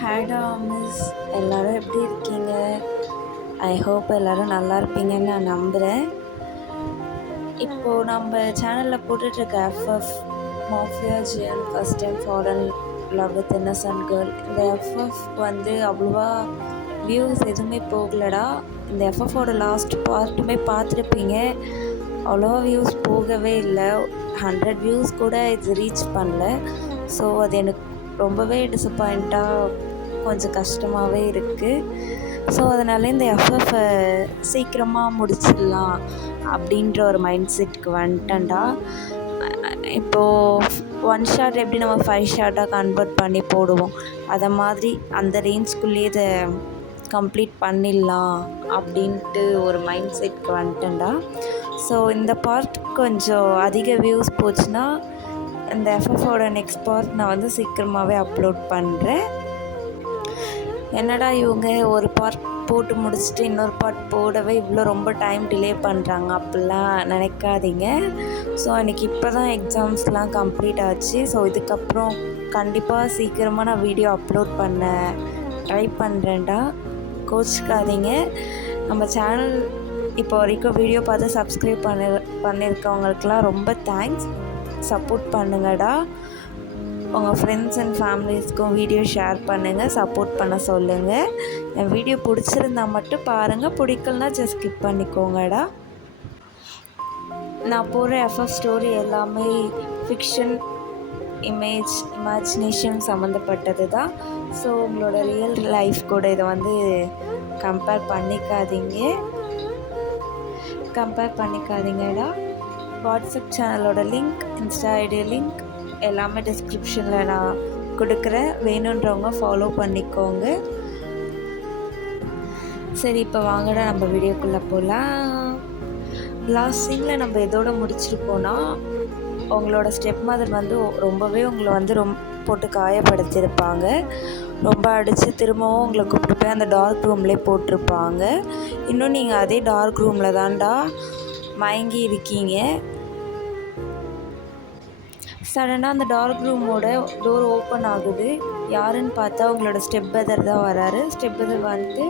ஹேடா miss, எல்லோரும் எப்படி இருக்கீங்க? ஐ ஹோப் எல்லோரும் நல்லா இருப்பீங்கன்னு நான் நம்புகிறேன். இப்போது நம்ம சேனலில் போட்டுட்ருக்க எஃப்எஃப் மாஃபியா ஜியன் first time fallen love with innocent girl, இந்த எஃப்எஃப் வந்து அவ்வளோவா வியூஸ் எதுவுமே போகலடா. இந்த எஃப்எஃபோட லாஸ்ட் பார்ட்டுமே பார்த்துருப்பீங்க, அவ்வளோவா வியூஸ் போகவே இல்லை. 100 வியூஸ் கூட இது ரீச் பண்ணல. ஸோ அது எனக்கு ரொம்பவே டிசப்பாயிண்ட்டாக கொஞ்சம் கஷ்டமாகவே இருக்குது. ஸோ அதனால் இந்த எஃப்எஃப்பை சீக்கிரமாக முடிச்சிடலாம் அப்படின்ற ஒரு மைண்ட் செட்டுக்கு வந்துட்டேன்டா. இப்போது 1 ஷாட் எப்படி நம்ம 5 ஷாட்டாக கன்வெர்ட் பண்ணி போடுவோம், அதை மாதிரி அந்த ரேஞ்சுக்குள்ளேயே இதை கம்ப்ளீட் பண்ணிடலாம் அப்படின்ட்டு ஒரு மைண்ட் செட்டுக்கு வந்துட்டேன்டா. ஸோ இந்த பார்ட் கொஞ்சம் அதிக வியூஸ் போச்சுன்னா இந்த எஃப்எஃபோட நெக்ஸ்ட் பார்ட் நான் வந்து சீக்கிரமாகவே அப்லோட் பண்ணுறேன். என்னடா இவங்க ஒரு பார்ட் போட்டு முடிச்சுட்டு இன்னொரு பார்ட் போடவே இவ்வளோ ரொம்ப டைம் டிலே பண்ணுறாங்க அப்படிலாம் நினைக்காதீங்க. ஸோ எனக்கு இப்போ தான் எக்ஸாம்ஸ்லாம் கம்ப்ளீட் ஆச்சு. ஸோ இதுக்கப்புறம் கண்டிப்பாக சீக்கிரமாக நான் வீடியோ அப்லோட் பண்ண ட்ரை பண்ணுறேன்டா, கோச்சிக்காதீங்க. நம்ம சேனல் இப்போ வரைக்கும் வீடியோ பார்த்து சப்ஸ்கிரைப் பண்ணியிருக்கவங்களுக்கெலாம் ரொம்ப தேங்க்ஸ். சப்போர்ட் பண்ணுங்கடா. உங்கள் ஃப்ரெண்ட்ஸ் அண்ட் ஃபேமிலிஸ்க்கும் வீடியோ ஷேர் பண்ணுங்கள், சப்போர்ட் பண்ண சொல்லுங்கள். என் வீடியோ பிடிச்சிருந்தா மட்டும் பாருங்கள், பிடிக்கலனா ஜஸ்ட் ஸ்கிப் பண்ணிக்கோங்கடா. நான் போடுற எஃப்எஃப் ஸ்டோரி எல்லாமே ஃபிக்ஷன், இமேஜினேஷன் சம்மந்தப்பட்டது தான். ஸோ உங்களோட ரியல் லைஃப் கூட இதை வந்து கம்பேர் பண்ணிக்காதீங்கடா. வாட்ஸ்அப் சேனலோட லிங்க், இன்ஸ்டா ஐடி லிங்க் எல்லாமே டிஸ்கிரிப்ஷனில் நான் கொடுக்குறேன், வேணுன்றவங்க ஃபாலோ பண்ணிக்கோங்க. சரி, இப்போ வாங்கடா நம்ம வீடியோக்குள்ளே போகலாம். லாஸ்ட் சீனில் நம்ம எதோடு முடிச்சிருக்கோன்னா, உங்களோட ஸ்டெப் மதர் வந்து ரொம்பவே உங்களை வந்து போட்டு காயப்படுத்தியிருப்பாங்க. ரொம்ப அடித்து திரும்பவும் உங்களை கூப்பிட்டு போய் அந்த டார்க் ரூம்லேயே போட்டிருப்பாங்க. இன்னும் நீங்கள் அதே டார்க் ரூமில் தான்டா மயங்கி இருக்கீங்க. சடனாக அந்த டார்க் ரூமோட டோர் ஓப்பன் ஆகுது. யாருன்னு பார்த்தா உங்களோட ஸ்டெப் பிரதர் தான் வராரு. ஸ்டெப் பிரதர் வந்துட்டு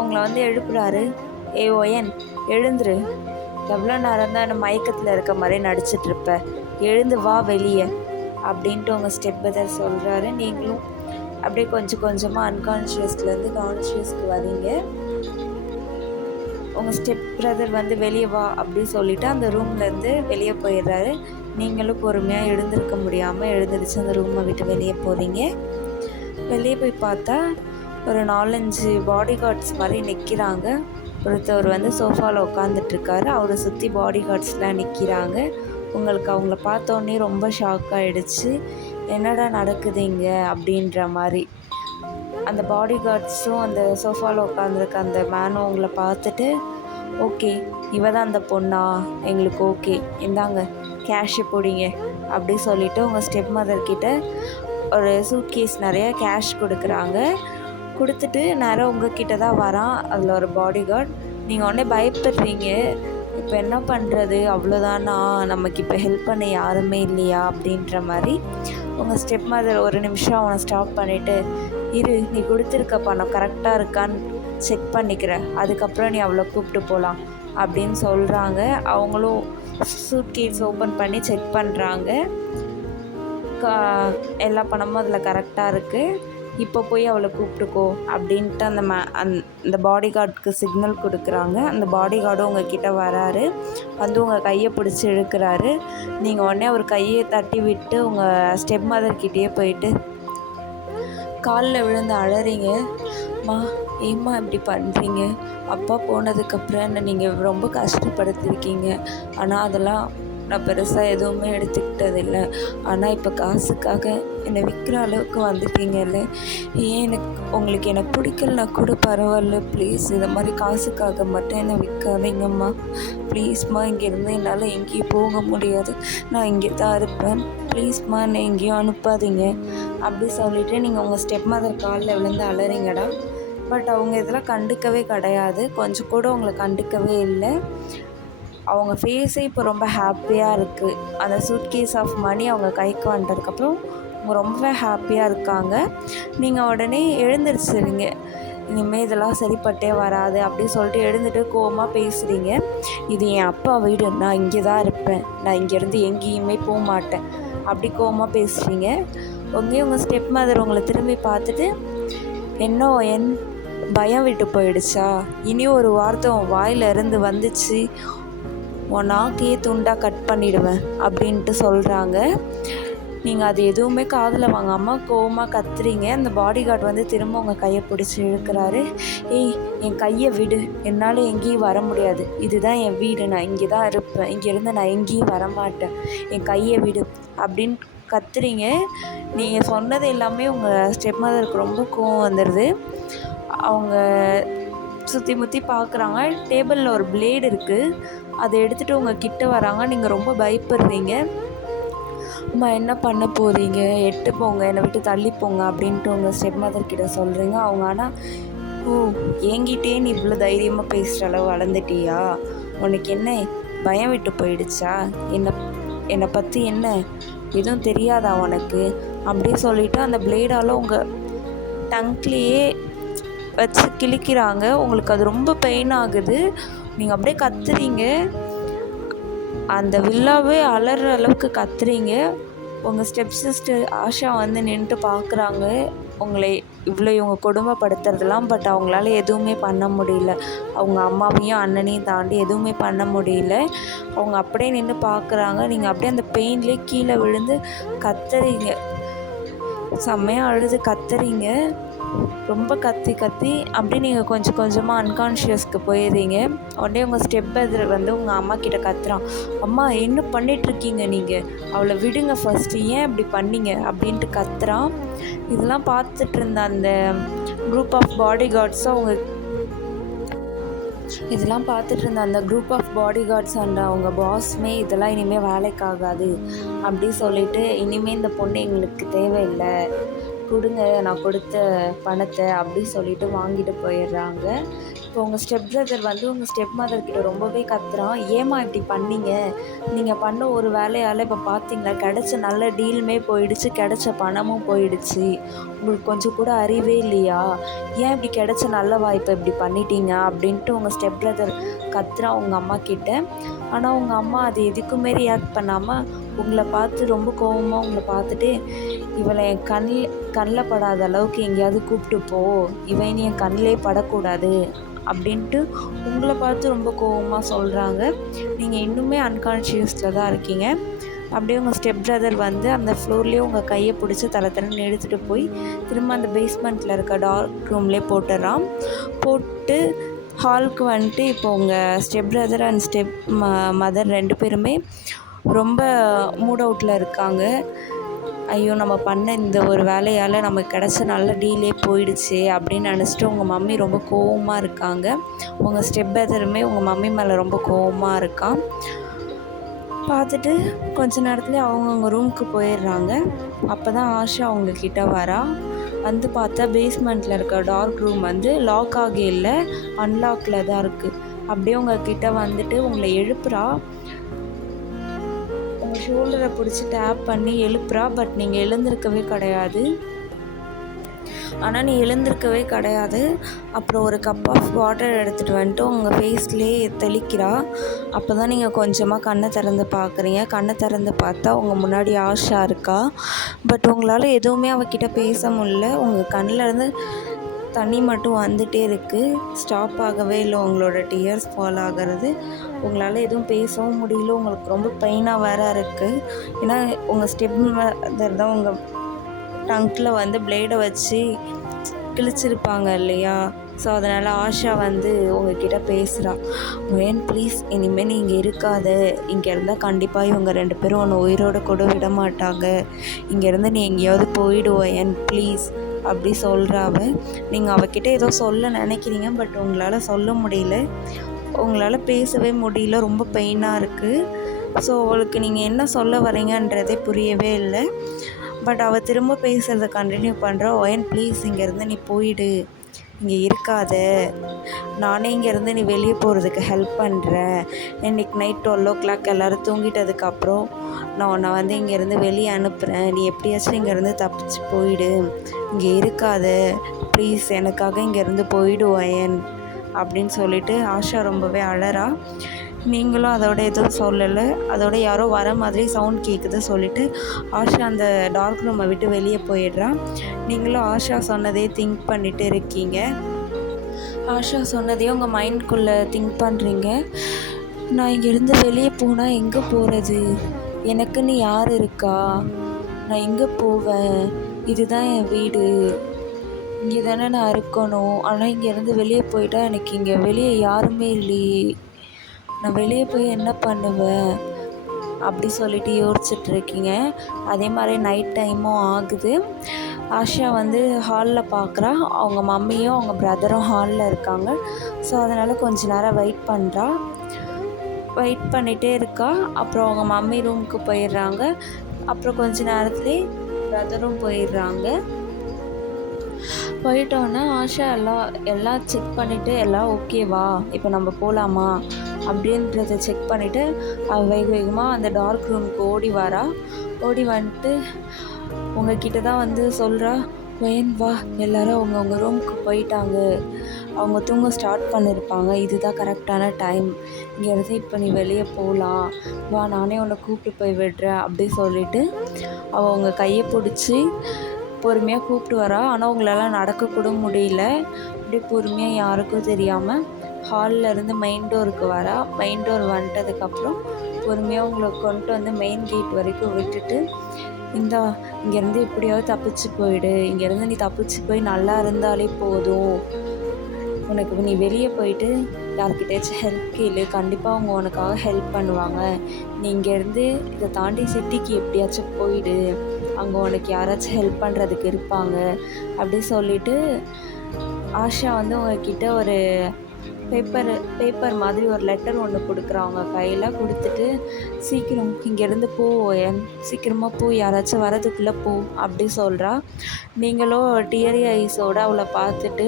உங்களை வந்து எழுப்புறாரு. ஓயன், எழுந்துரு, எவ்வளோ நேரம் தான் என்ன மயக்கத்தில் இருக்க மாதிரி நடிச்சிட்ருப்ப, எழுந்து வா வெளியே அப்படின்ட்டு உங்கள் ஸ்டெப் பிரதர் சொல்கிறாரு. நீங்களும் அப்படியே கொஞ்சம் கொஞ்சமாக அன்கான்ஷியஸ்லேருந்து கான்ஷியஸ்க்கு வரீங்க. உங்கள் ஸ்டெப் பிரதர் வந்து வெளியே வா அப்படி சொல்லிவிட்டு அந்த ரூம்லேருந்து வெளியே போயிடுறாரு. நீங்களும் பொறுமையாக எழுந்திருக்க முடியாமல் எழுந்திரிச்சு அந்த ரூமை விட்டு வெளியே போகிறீங்க. வெளியே போய் பார்த்தா ஒரு 4-5 பாடி கார்ட்ஸ் மாதிரி நிற்கிறாங்க. ஒருத்தவர் வந்து சோஃபாவில் உட்காந்துட்ருக்காரு, அவரை சுற்றி பாடி கார்ட்ஸ்லாம் நிற்கிறாங்க. உங்களுக்கு அவங்கள பார்த்தோன்னே ரொம்ப ஷாக் ஆகிடுச்சு. என்னடா நடக்குது இங்கே அப்படின்ற மாதிரி. அந்த பாடி கார்ட்ஸும் அந்த சோஃபாவில் உட்காந்துருக்க அந்த மேனும் உங்களை பார்த்துட்டு, ஓகே இவ தான் அந்த பொண்ணா, எங்களுக்கு ஓகே, இந்தாங்க கேஷை பிடிங்க அப்படி சொல்லிவிட்டு உங்கள் ஸ்டெப் மதர்கிட்ட ஒரு சூட்கேஸ் நிறைய கேஷ் கொடுக்குறாங்க. கொடுத்துட்டு நேரம் உங்ககிட்ட தான் வரான் அதில் ஒரு பாடி கார்டு. நீங்கள் உடனே பயப்படுறீங்க, இப்போ என்ன பண்ணுறது, அவ்வளோதானா, நமக்கு இப்போ ஹெல்ப் பண்ண யாருமே இல்லையா அப்படின்ற மாதிரி. உங்கள் ஸ்டெப் மதர் ஒரு நிமிஷம் அவனை ஸ்டாப் பண்ணிவிட்டு, இரு, நீ கொடுத்துருக்க பணம் கரெக்டாக இருக்கான்னு செக் பண்ணிக்கிறேன், அதுக்கப்புறம் நீ அவளை கூப்பிட்டு போகலாம் அப்படின்னு சொல்கிறாங்க. அவங்களும் சூட்கேஸ் ஓப்பன் பண்ணி செக் பண்ணுறாங்க. எல்லா பணமும் அதில் கரெக்டாக இருக்குது, இப்போ போய் அவளை கூப்பிட்டுக்கோ அப்படின்ட்டு அந்த பாடி கார்டுக்கு சிக்னல் கொடுக்குறாங்க. அந்த பாடி கார்டும் உங்ககிட்ட வராரு, வந்து உங்கள் கையை பிடிச்சி இழுக்கிறாரு. நீங்கள் உடனே ஒரு கையை தட்டி விட்டு உங்கள் ஸ்டெப் மதர்கிட்டயே போயிட்டு காலில் விழுந்து அழறீங்க. ஏம்மா இப்படி பண்ணுறீங்க, அப்பா போனதுக்கப்புறம் என்ன நீங்கள் ரொம்ப கஷ்டப்படுத்திருக்கீங்க, ஆனால் அதெல்லாம் நான் பெருசாக எதுவுமே எடுத்துக்கிட்டதில்லை, ஆனால் இப்போ காசுக்காக என்னை விற்கிற அளவுக்கு வந்துட்டீங்கல்ல, ஏன் உங்களுக்கு எனக்கு பிடிக்கலனா கூட பரவாயில்ல, ப்ளீஸ் இதை மாதிரி காசுக்காக மட்டும் என்னை விற்காதீங்கம்மா, ப்ளீஸ்மா, இங்கேருந்து என்னால் எங்கேயும் போக முடியாது, நான் இங்கே தான் இருப்பேன், ப்ளீஸ்மா என்னை எங்கேயும் அனுப்பாதீங்க அப்படி சொல்லிவிட்டு நீங்கள் உங்கள் ஸ்டெப் மதர் காலில் விழுந்து அழறீங்கடா. பட் அவங்க இதெல்லாம் கண்டுக்கவே கிடையாது, கொஞ்சம் கூட உங்களை கண்டுக்கவே இல்லை. அவங்க ஃபேஸே இப்போ ரொம்ப ஹாப்பியாக இருக்குது. அந்த சூட்கேஸ் ஆஃப் மணி அவங்க கைக்கு வந்ததுக்கப்புறம் அவங்க ரொம்பவே ஹாப்பியாக இருக்காங்க. நீங்கள் உடனே எழுந்திரிச்சிருங்க. இனிமேல் இதெல்லாம் சரிப்பட்டே வராது அப்படின்னு சொல்லிட்டு எழுந்துட்டு கோவமாக பேசுகிறீங்க. இது என் அப்பா வீடு, நான் இங்கே தான் இருப்பேன், நான் இங்கேருந்து எங்கேயுமே போக மாட்டேன் அப்படி கோவமாக பேசுகிறீங்க. உங்கள் ஸ்டெப் மதர் உங்களை திரும்பி பார்த்துட்டு, என்ன என் பயம் விட்டு போயிடுச்சா, இனி ஒரு வார்த்தை உன் வாயில் இருந்து வந்துச்சு உன் நாக்கையே துண்டாக கட் பண்ணிவிடுவேன் அப்படின்ட்டு சொல்கிறாங்க. நீங்கள் அது எதுவுமே காதில் வாங்காமல் கோவமாக கத்துறீங்க. அந்த பாடி கார்டு வந்து திரும்ப உங்கள் கையை பிடிச்சி இழுக்கிறாரு. ஏய், என் கையை விடு, என்னால் எங்கேயும் வர முடியாது, இதுதான் என் வீடு, நான் இங்கே தான் இருப்பேன், இங்கேருந்து நான் எங்கேயும் வரமாட்டேன், என் கையை விடு அப்படின்னு கத்துறீங்க. நீங்கள் சொன்னது எல்லாமே உங்கள் ஸ்டெப் மதருக்கு ரொம்ப கோவம் வந்துடுது. அவங்க சுற்றி முற்றி பார்க்குறாங்க. டேபிளில் ஒரு பிளேடு இருக்குது, அதை எடுத்துகிட்டு உங்கள் கிட்ட வராங்க. நீங்கள் ரொம்ப பயப்படுறீங்க. அம்மா என்ன பண்ண போகிறீங்க, எட்டு போங்க, என்னை விட்டு தள்ளி போங்க அப்படின்ட்டு உங்கள் ஸ்டெப் மதர் கிட்ட சொல்கிறீங்க. அவங்க ஆனால், ஓ, என்கிட்டே நீ இவ்வளோ தைரியமாக பேசுகிற அளவு வளர்ந்துட்டியா, உனக்கு என்ன பயம் விட்டு போயிடுச்சா, என்னை பற்றி என்ன எதுவும் தெரியாதா உனக்கு அப்படியே சொல்லிவிட்டு அந்த பிளேடால் உங்கள் டங்க்லேயே வச்சு கிழிக்கிறாங்க. உங்களுக்கு அது ரொம்ப பெயின் ஆகுது. நீங்கள் அப்படியே கத்துறீங்க. அந்த வில்லாவே அலற அளவுக்கு கத்துறீங்க. உங்கள் ஸ்டெப் சிஸ்டர் ஆஷா வந்து நின்றுட்டு பார்க்குறாங்க உங்களை இவங்க கொடுமைப்படுத்துறதெல்லாம். பட் அவங்களால எதுவுமே பண்ண முடியல. அவங்க அம்மாவையும் அண்ணனையும் தாண்டி எதுவுமே பண்ண முடியல. அவங்க அப்படியே நின்று பார்க்குறாங்க. நீங்கள் அப்படியே அந்த பெயின்லேயே கீழே விழுந்து கத்துறீங்க. செம்மையாக அழுது கத்துறீங்க. ரொம்ப கத்தி அப்படியே நீங்கள் கொஞ்சம் கொஞ்சமாக அன்கான்ஷியஸ்க்கு போயிடுறீங்க. உடனே உங்கள் ஸ்டெப் பிரதர் வந்து உங்கள் அம்மா கிட்ட கத்துறான். அம்மா, என்ன பண்ணிகிட்ருக்கீங்க நீங்கள், அவளை விடுங்க ஃபஸ்ட்டு, ஏன் இப்படி பண்ணீங்க அப்படின்ட்டு கத்துறான். இதெல்லாம் பார்த்துட்டு இருந்த அந்த group of bodyguards and அவங்க பாஸ்மே இதெல்லாம் இனிமேல் வேலைக்காகாது அப்படி சொல்லிவிட்டு, இனிமேல் இந்த பொண்ணு எங்களுக்கு தேவையில்லை, கொடுங்க நான் கொடுத்த பணத்தை அப்படி சொல்லிவிட்டு வாங்கிட்டு போயிடுறாங்க. இப்போ உங்கள் ஸ்டெப் பிரதர் வந்து உங்கள் ஸ்டெப் மதர்கிட்ட ரொம்பவே கத்துறான். ஏமா இப்படி பண்ணீங்க, நீங்கள் பண்ண ஒரு வேலையால் இப்போ பார்த்தீங்களா கிடச்ச நல்ல டீலுமே போயிடுச்சு, கிடச்ச பணமும் போயிடுச்சு, உங்களுக்கு கொஞ்சம் கூட அறிவே இல்லையா, ஏன் இப்படி கிடச்ச நல்ல வாய்ப்பை இப்படி பண்ணிட்டீங்க அப்படின்ட்டு உங்கள் ஸ்டெப் பிரதர் கத்துறான் உங்கள் அம்மா கிட்ட. ஆனால் உங்கள் அம்மா அது எதுக்குமே ரியாக்ட் பண்ணாமல் உங்களை பார்த்து ரொம்ப கோவமாக உங்களை பார்த்துட்டு, இவளை என் கண்ணில் படாத அளவுக்கு எங்கேயாவது கூப்பிட்டு போ, இவன் என் கண்ணிலே படக்கூடாது அப்படின்ட்டு உங்களை பார்த்து ரொம்ப கோவமாக சொல்கிறாங்க. நீங்கள் இன்னுமே அன்கான்ஷியஸில் தான் இருக்கீங்க. அப்படியே உங்கள் ஸ்டெப் பிரதர் வந்து அந்த ஃப்ளோர்லேயே உங்கள் கையை பிடிச்சி தரன்னு எடுத்துகிட்டு போய் திரும்ப அந்த பேஸ்மெண்ட்டில் இருக்க டார்க் ரூம்லேயே போட்டு ஹாலுக்கு வந்துட்டு இப்போ உங்கள் step brother and step mother 2 பேருமே ரொம்ப மூட் அவுட்டில் இருக்காங்க. ஐயோ, நம்ம பண்ண இந்த ஒரு வேலையால் நமக்கு கிடச்ச நல்ல டீலே போயிடுச்சு அப்படின்னு நினச்சிட்டு உங்கள் மம்மி ரொம்ப கோவமாக இருக்காங்க. உங்கள் ஸ்டெப் பிரதருமே உங்கள் மம்மி மேலே ரொம்ப கோவமாக இருக்கான். பார்த்துட்டு கொஞ்ச நேரத்துலேயே அவங்கவுங்க ரூமுக்கு போயிடுறாங்க. அப்போ தான் ஆஷா அவங்கக்கிட்ட வரா. வந்து பார்த்தா பேஸ்மெண்ட்டில் இருக்க டார்க் ரூம் வந்து லாக் ஆகி இல்லை, அன்லாக்கில் தான் இருக்குது. அப்படியே உங்கள்கிட்ட வந்துட்டு உங்களை எழுப்புறா. உங்கள் ஷோல்டரை பிடிச்சி டேப் பண்ணி எழுப்புறா. பட் நீங்கள் எழுந்திருக்கவே கிடையாது. அப்புறம் ஒரு கப் ஆஃப் வாட்டர் எடுத்துகிட்டு வந்துட்டு உங்கள் ஃபேஸ்லேயே தெளிக்கிறா. அப்போ தான் நீங்கள் கொஞ்சமாக கண்ணை திறந்து பார்க்குறீங்க. கண்ணை திறந்து பார்த்தா உங்கள் முன்னாடி ஆஷா இருக்கா. பட் உங்களால் எதுவுமே அவகிட்ட பேச முடியல. உங்கள் கண்ணிலேருந்து தண்ணி மட்டும் வந்துகிட்டே இருக்குது, ஸ்டாப் ஆகவே இல்லை. உங்களோட டியர்ஸ் ஃபால் ஆகிறது. உங்களால் எதுவும் பேசவும் முடியல. உங்களுக்கு ரொம்ப பெயினாக வேறு இருக்குது. ஏன்னா உங்கள் ஸ்டெப் மதர் தான் உங்கள் டங்கில் வந்து பிளேடை வச்சு கிழிச்சிருப்பாங்க இல்லையா. ஸோ அதனால் ஆஷா வந்து உங்ககிட்ட பேசுகிறான். ஒயன் ப்ளீஸ், இனிமேல் நீ இங்கே இருக்காத, இங்கே இருந்தால் கண்டிப்பாக இவங்க 2 பேரும் உன்னை உயிரோட கூட விட மாட்டாங்க, இங்கேருந்து நீ எங்கேயாவது போயிடுவோயன் ப்ளீஸ் அப்படி சொல்கிறாவ. நீங்கள் அவகிட்ட ஏதோ சொல்ல நினைக்கிறீங்க, பட் உங்களால் சொல்ல முடியல, உங்களால் பேசவே முடியல, ரொம்ப பெயினாக இருக்குது. ஸோ அவளுக்கு நீங்கள் என்ன சொல்ல வரீங்கன்றதே புரியவே இல்லை. பட் அவள் திரும்ப பேசுகிறத கண்டினியூ பண்ணுறா. ஒயன் ப்ளீஸ், இங்கேருந்து நீ போயிடு, இங்கே இருக்காத, நானே இங்கேருந்து நீ வெளியே போகிறதுக்கு ஹெல்ப் பண்ணுறேன். இன்றைக்கி நைட் 12 எல்லோரும் தூங்கிட்டதுக்கப்புறம் நான் உன்னை வந்து இங்கேருந்து வெளியே அனுப்புகிறேன். நீ எப்படியாச்சும் இங்கேருந்து தப்பிச்சு போயிடு, இங்கே இருக்காத ப்ளீஸ், எனக்காக இங்கேருந்து போயிடுவேன் அப்படின்னு சொல்லிட்டு ஆஷா ரொம்பவே அழறா. நீங்களும் அதோட எதுவும் சொல்லலை, அதோட யாரோ வர மாதிரி சவுண்ட் கேட்குது சொல்லிவிட்டு ஆஷா அந்த டார்க் ரூமை விட்டு வெளியே போயிடுறான். நீங்களும் ஆஷா சொன்னதே திங்க் பண்ணிட்டு இருக்கீங்க. ஆஷா சொன்னதையும் உங்கள் மைண்ட்குள்ளே திங்க் பண்ணுறீங்க. நான் இங்கேருந்து வெளியே போனால் எங்கே போகிறது, எனக்குன்னு யார் இருக்கா, நான் எங்கே போவேன், இதுதான் என் வீடு, இங்கே தானே நான் இருக்கணும். ஆனால் இங்கேருந்து வெளியே போயிட்டா எனக்கு இங்கே வெளியே யாருமே இல்லையே, நான் வெளியே போய் என்ன பண்ணுவேன் அப்படி சொல்லிட்டு யோசிச்சுட்ருக்கீங்க. அதே மாதிரி நைட் டைமும் ஆகுது. ஆஷா வந்து ஹாலில் பார்க்குறா, அவங்க மம்மியும் அவங்க பிரதரும் ஹாலில் இருக்காங்க. ஸோ அதனால் கொஞ்ச நேரம் வெயிட் பண்ணிகிட்டே இருக்கா. அப்புறம் அவங்க மம்மி ரூமுக்கு போயிடுறாங்க. அப்புறம் கொஞ்ச நேரத்துலேயே பிரதரும் போயிடுறாங்க. போயிட்டோன்னா ஆஷா எல்லாம் செக் பண்ணிவிட்டு எல்லாம் ஓகேவா, இப்போ நம்ம போகலாமா அப்படின்றத செக் பண்ணிவிட்டு அவள் வேகமாக அந்த டார்க் ரூமுக்கு ஓடி வந்துட்டு உங்ககிட்ட தான் வந்து சொல்கிறா, வயன் வா, எல்லோரும் அவங்கவுங்க ரூமுக்கு போயிட்டாங்க, அவங்க தூங்க ஸ்டார்ட் பண்ணியிருப்பாங்க, இதுதான் கரெக்டான டைம், இங்கேருந்து இப்போ நீ வெளியே போகலாம், வா நானே உன்னை கூப்பிட்டு போய் விடுறேன் அப்படி சொல்லிவிட்டு அவள் அவங்க கையை பிடிச்சி பொறுமையாக கூப்பிட்டு வரா. ஆனால் உங்களால் நடக்கக்கூட முடியல. அப்படியே பொறுமையாக யாருக்கும் தெரியாமல் ஹாலில் இருந்து மெயின் டோருக்கு வரா. மெயின் டோர் வந்துட்டதுக்கப்புறம் பொறுமையாக உங்களை கொண்டு வந்து மெயின் கேட் வரைக்கும் விட்டுட்டு, இங்கேருந்து எப்படியாவது தப்பிச்சு போயிடு, இங்கேருந்து நீ தப்பிச்சு போய் நல்லா இருந்தாலே போதும், உனக்கு நீ வெளியே போயிட்டு யார்கிட்டயாச்சும் ஹெல்ப் கேளு, கண்டிப்பாக அவங்க உனக்காக ஹெல்ப் பண்ணுவாங்க, நீ இங்கேருந்து இதை தாண்டி சிட்டிக்கு எப்படியாச்சும் போயிடு, அங்கே உனக்கு யாராச்சும் ஹெல்ப் பண்ணுறதுக்கு இருப்பாங்க அப்படி சொல்லிவிட்டு ஆஷா வந்து உங்ககிட்ட ஒரு பேப்பர் மாதிரி ஒரு லெட்டர் ஒன்று கொடுக்குறவங்க கையில் கொடுத்துட்டு, சீக்கிரம் இங்கேருந்து போ, சீக்கிரமாக போ, யாராச்சும் வரதுக்குள்ளே போ அப்படி சொல்கிறா. நீங்களும் டியரி ஐஸோடு அவளை பார்த்துட்டு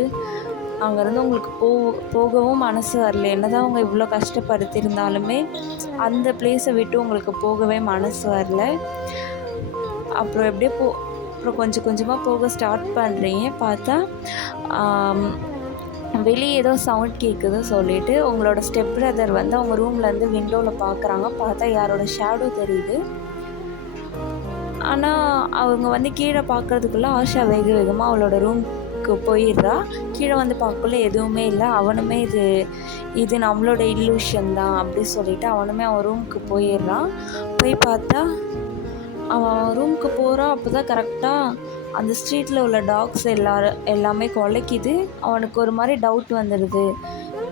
அங்கேருந்து உங்களுக்கு போகவும் மனசு வரல. என்ன தான் அவங்க இவ்வளோ கஷ்டப்படுத்தியிருந்தாலுமே அந்த பிளேஸை விட்டு உங்களுக்கு போகவே மனசு வரல. அப்புறம் எப்படியே அப்புறம் கொஞ்சம் கொஞ்சமாக போக ஸ்டார்ட் பண்ணுறீங்க. பார்த்தா வெளியே ஏதோ சவுண்ட் கேட்குது சொல்லிவிட்டு உங்களோட ஸ்டெப் பிரதர் வந்து அவங்க ரூம்லேருந்து விண்டோவில் பார்க்குறாங்க. பார்த்தா யாரோட ஷேடோ தெரியுது. ஆனால் அவங்க வந்து கீழே பார்க்குறதுக்குள்ளே ஆஷா வேகமாக அவளோட ரூமுக்கு போயிடுறா. கீழே வந்து பார்க்கக்குள்ள எதுவுமே இல்லை. அவனுமே இது நம்மளோட இல்லூஷன் தான் அப்படி சொல்லிவிட்டு அவனுமே அவன் ரூமுக்கு போயிடுறான். போய் பார்த்தா அவன் ரூமுக்கு போகிறான். அப்போ தான் கரெக்டாக அந்த ஸ்ட்ரீட்டில் உள்ள டாக்ஸ் எல்லாமே குலைக்குது. அவனுக்கு ஒரு மாதிரி டவுட் வந்துடுது.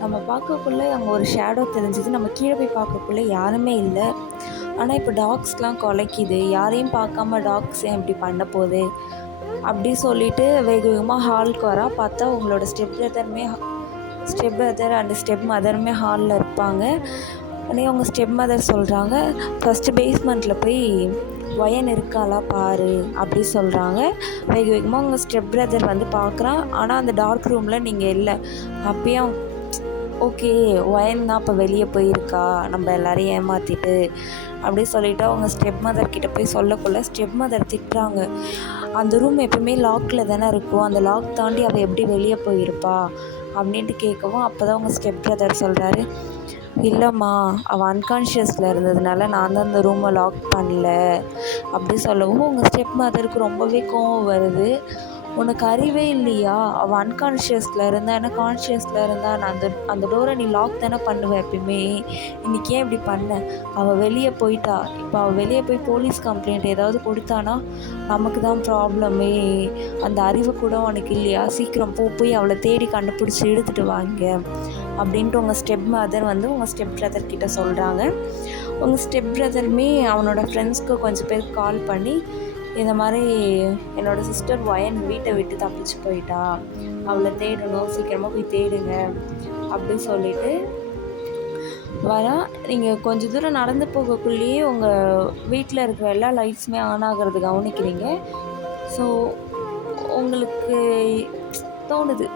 நம்ம பார்க்கக்குள்ளே அங்கே ஒரு ஷேடோ தெரிஞ்சுது, நம்ம கீழே போய் பார்க்கக்குள்ளே யாருமே இல்லை. ஆனால் இப்போ டாக்ஸ்லாம் குலைக்குது, யாரையும் பார்க்காம டாக்ஸ் ஏன் இப்படி பண்ண போகுது அப்படி சொல்லிவிட்டு வேகமாக ஹாலுக்கு வரா. பார்த்தா உங்களோட ஸ்டெப் பிரதர் அண்ட் ஸ்டெப் மதருமே ஹாலில் இருப்பாங்க. உடனே அவங்க ஸ்டெப் மதர் சொல்கிறாங்க, ஃபஸ்ட்டு பேஸ்மெண்ட்டில் போய் வயன் இருக்காளா பாரு அப்படி சொல்கிறாங்க. வேகமாக உங்கள் ஸ்டெப் பிரதர் வந்து பார்க்குறான். ஆனால் அந்த டார்க் ரூமில் நீங்கள் இல்லை. அப்பயும் ஓகே, வயன் தான் இப்போ வெளியே போயிருக்கா, நம்ம எல்லோரையும் ஏமாற்றிட்டு அப்படி சொல்லிவிட்டு அவங்க ஸ்டெப் மதர்கிட்ட போய் சொல்லக்குள்ள ஸ்டெப் மதர் திட்டுறாங்க. அந்த ரூம் எப்பவுமே லாக்கில் தானே இருக்கும், அந்த லாக் தாண்டி அவள் எப்படி வெளியே போயிருப்பா அப்படின்ட்டு கேட்கவும் அப்போ தான் உங்கள் ஸ்டெப் பிரதர் சொல்கிறாரு, இல்லைம்மா அவள் அன்கான்ஷியஸில் இருந்ததுனால நான் தான் அந்த ரூமை லாக் பண்ணல அப்படி சொல்லவும் உங்கள் ஸ்டெப் மதருக்கு ரொம்பவே கோவம் வருது. உனக்கு அறிவே இல்லையா, அவள் அன்கான்ஷியஸில் இருந்தா என்ன கான்ஷியஸில் இருந்தா நான் அந்த டோரை நீ லாக் தானே பண்ணுவேன் எப்பயுமே, இன்றைக்கி ஏன் இப்படி பண்ண, அவள் வெளியே போயிட்டா, இப்போ அவள் வெளியே போய் போலீஸ் கம்ப்ளைண்ட் ஏதாவது கொடுத்தானா நமக்கு தான் ப்ராப்ளமே, அந்த அறிவு கூட உனக்கு இல்லையா, சீக்கிரம் போய் அவளை தேடி கண்டுபிடிச்சி எடுத்துகிட்டு வாங்க அப்படின்ட்டு உங்கள் ஸ்டெப் மதர் வந்து உங்கள் ஸ்டெப் பிரதர்கிட்ட சொல்கிறாங்க. உங்கள் ஸ்டெப் பிரதருமே அவனோட ஃப்ரெண்ட்ஸ்க்கு கொஞ்சம் பேர் கால் பண்ணி, இந்த மாதிரி என்னோடய சிஸ்டர் வயன் வீட்டை விட்டு தப்பிச்சு போயிட்டா, அவளை தேடணும், சீக்கிரமாக போய் தேடுங்க அப்படி சொல்லிவிட்டு வரா. நீங்கள் கொஞ்சம் தூரம் நடந்து போகக்குள்ளேயே உங்கள் வீட்டில் இருக்கிற எல்லா லைட்ஸுமே ஆன் ஆகிறது கவனிக்கிறீங்க. ஸோ உங்களுக்கு தோணுது,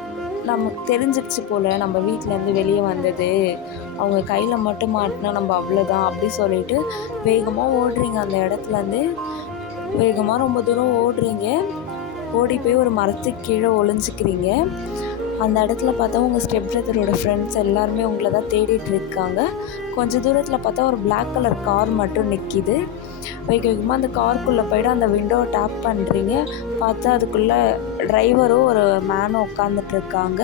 நமக்கு தெரிஞ்சிடுச்சு போல் நம்ம வீட்டிலேருந்து வெளியே வந்தது, அவங்க கையில் மட்டும் மாட்டினா நம்ம அவ்வளோதான் அப்படி சொல்லிட்டு வேகமாக ஓடுறீங்க. அந்த இடத்துலேருந்து வேகமாக ரொம்ப தூரம் ஓடுறீங்க. ஓடி போய் ஒரு மரத்துக்கு கீழே ஒளிஞ்சிக்கிறீங்க. அந்த இடத்துல பார்த்தா உங்கள் ஸ்டெப் பிரதரோட ஃப்ரெண்ட்ஸ் எல்லாருமே உங்களை தான் தேடிட்டு இருக்காங்க. கொஞ்சம் தூரத்தில் பார்த்தா ஒரு பிளாக் கலர் கார் மட்டும் நிற்கிது. வேக வேகமாக அந்த காருக்குள்ளே போய்ட்டு அந்த விண்டோவை டேப் பண்ணுறீங்க. பார்த்தா அதுக்குள்ளே டிரைவரும் ஒரு மேனும் உட்காந்துட்ருக்காங்க.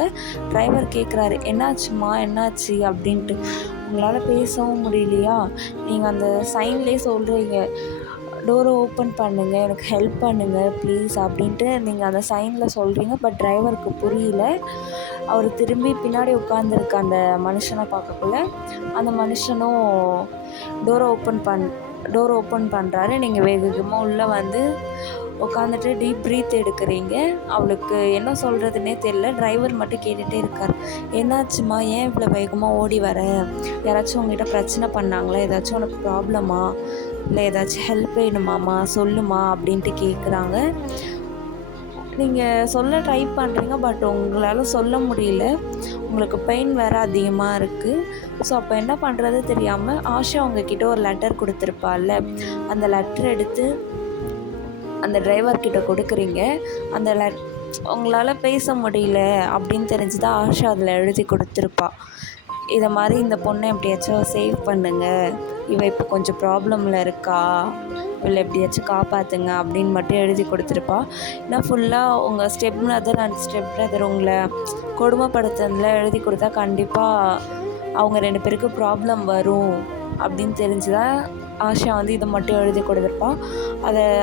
டிரைவர் கேட்குறாரு, என்னாச்சுமா என்னாச்சு அப்படின்ட்டு. உங்களால் பேசவும் முடியலையா? நீங்கள் அந்த சைன்லேயே சொல்கிறீங்க, டோரை ஓப்பன் பண்ணுங்கள், எனக்கு ஹெல்ப் பண்ணுங்கள் ப்ளீஸ் அப்படின்ட்டு நீங்கள் அந்த சைனில் சொல்கிறீங்க. பட் டிரைவருக்கு புரியல. அவர் திரும்பி பின்னாடி உட்காந்துருக்க அந்த மனுஷனை பார்க்கக்குள்ள அந்த மனுஷனும் டோரை ஓப்பன் பண்ணுறாரு. நீங்கள் வேக வேகமாக உள்ளே வந்து உட்காந்துட்டு டீப் ப்ரீத் எடுக்கிறீங்க. அவளுக்கு என்ன சொல்கிறதுனே தெரியல. டிரைவர் மட்டும் கேட்டுகிட்டே இருக்கார், என்னாச்சுமா, ஏன் இவ்வளோ வேகமாக ஓடி வர? யாராச்சும் உங்ககிட்ட பிரச்சனை பண்ணாங்களா? ஏதாச்சும் உனக்கு ப்ராப்ளமா? இல்லை ஏதாச்சும் ஹெல்ப் வேணுமாம்மா, சொல்லுமா அப்படின்ட்டு கேட்குறாங்க. நீங்கள் சொல்ல ட்ரை பண்ணுறீங்க, பட் உங்களால் சொல்ல முடியல. உங்களுக்கு பெயின் வேறு அதிகமாக இருக்குது. ஸோ அப்போ என்ன பண்ணுறது தெரியாமல் ஆஷா உங்ககிட்ட ஒரு லெட்டர் கொடுத்துருப்பாள்ல, அந்த லெட்டர் எடுத்து அந்த டிரைவர்கிட்ட கொடுக்குறீங்க. அந்த உங்களால் பேச முடியல அப்படின்னு தெரிஞ்சு தான் ஆஷா அதில் எழுதி கொடுத்துருப்பா. இதை மாதிரி இந்த பொண்ணை எப்படியாச்சும் சேவ் பண்ணுங்கள், இவள் இப்போ கொஞ்சம் ப்ராப்ளமில் இருக்கா, இவளை எப்படியாச்சும் காப்பாற்றுங்க அப்படின்னு மட்டும் எழுதி கொடுத்துருப்பா. ஏன்னா ஃபுல்லாக உங்கள் step mother and step brother உங்களை கொடுமைப்படுத்துறதுல எழுதி கொடுத்தா கண்டிப்பாக அவங்க 2 பேருக்கு ப்ராப்ளம் வரும் அப்படின்னு தெரிஞ்சு தான் ஆஷா வந்து இதை மட்டும் எழுதி கொடுத்துருப்பான்.